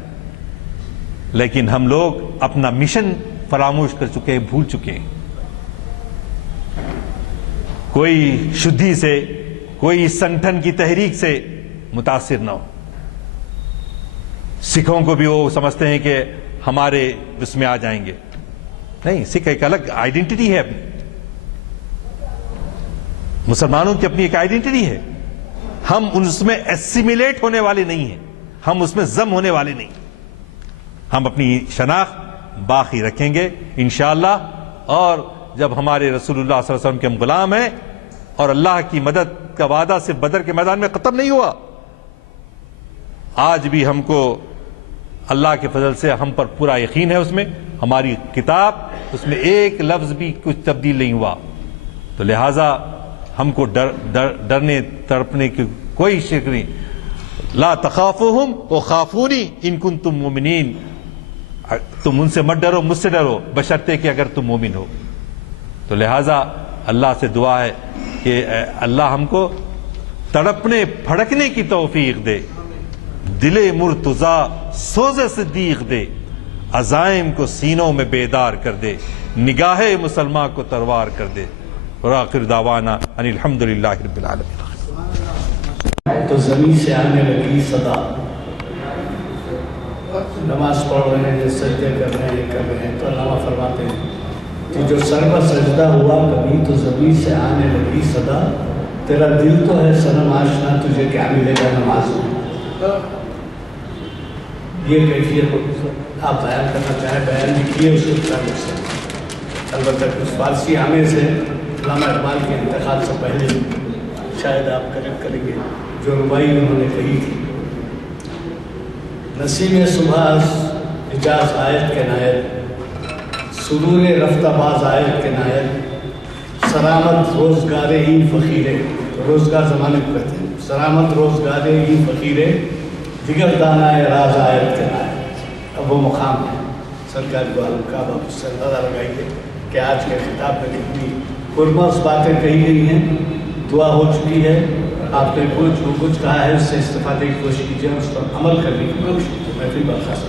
لیکن ہم لوگ اپنا مشن فراموش کر چکے ہیں، بھول چکے ہیں۔ کوئی شدھی سے، کوئی سنگٹھن کی تحریک سے متاثر نہ ہو۔ سکھوں کو بھی وہ سمجھتے ہیں کہ ہمارے اس میں آ جائیں گے، نہیں، سکھ ایک الگ آئیڈینٹی ہے اپنی، مسلمانوں کی اپنی ایک آئیڈینٹی ہے، ہم اس میں ایسیمیلیٹ ہونے والے نہیں ہیں، ہم اس میں ضم ہونے والے نہیں، ہم اپنی شناخت باقی رکھیں گے انشاءاللہ۔ اور جب ہمارے رسول اللہ صلی اللہ علیہ وسلم کے ہم غلام ہیں، اور اللہ کی مدد کا وعدہ صرف بدر کے میدان میں ختم نہیں ہوا، آج بھی ہم کو اللہ کے فضل سے ہم پر پورا یقین ہے، اس میں ہماری کتاب، اس میں ایک لفظ بھی کچھ تبدیل نہیں ہوا۔ تو لہٰذا ہم کو ڈرنے تڑپنے کی کوئی شک نہیں۔ لا تخافوہم وخافونی ان کنتم مومنین، تم ان سے مت ڈرو، مجھ سے ڈرو بشرطے کہ اگر تم مومن ہو۔ تو لہٰذا اللہ سے دعا ہے کہ اللہ ہم کو تڑپنے پھڑکنے کی توفیق دے، دل مرتضیٰ سوز صدیق دے، عزائم کو سینوں میں بیدار کر دے، نگاہ مسلمان کو تروار کر دے۔ وآخر دعوانا ان الحمدللہ رب العالمین۔ تو زمین سے آنے لگی صدا، نماز پڑھ رہے ہیں، سجدے کر رہے ہیں، تو علامہ فرماتے ہیں کہ جو سر پر سجدہ ہوا کبھی تو زمین سے آنے لگی صدا، تیرا دل تو ہے صنم آشنا، تجھے کیا ملے گا نماز میں۔ یہ کیفیت آپ بیان کرنا چاہیں بیان لکھیے اس کے تعلق سے، البتہ کچھ فارسی عامے سے علامہ اقبال کے انتقال سے پہلے شاید آپ کریکٹ کریں گے جو ربائی انہوں نے کہی تھی۔ نسیم صبح اجاز آیت کے نائب، سرور رفتہ باز آیت کے نائب، سلامت روزگارے ہی فقیرے، روزگار زمانے کو کہتے ہیں، سلامت روزگارے ہی فقیرے، دیگر دانہ راز آیت کے نائب۔ اب وہ مقام ہے سرکار دو عالم کا، اب اس سے اندازہ لگائیے کہ آج کے خطاب میں کتنی پرمس باتیں کہی گئی ہیں، دعا ہو چکی ہے، آپ نے کچھ کہا ہے اس سے استفادے کی کوشش کیجیے، اس پر عمل کرنے کی کوشش کیجیے۔ میں پھر بات خاص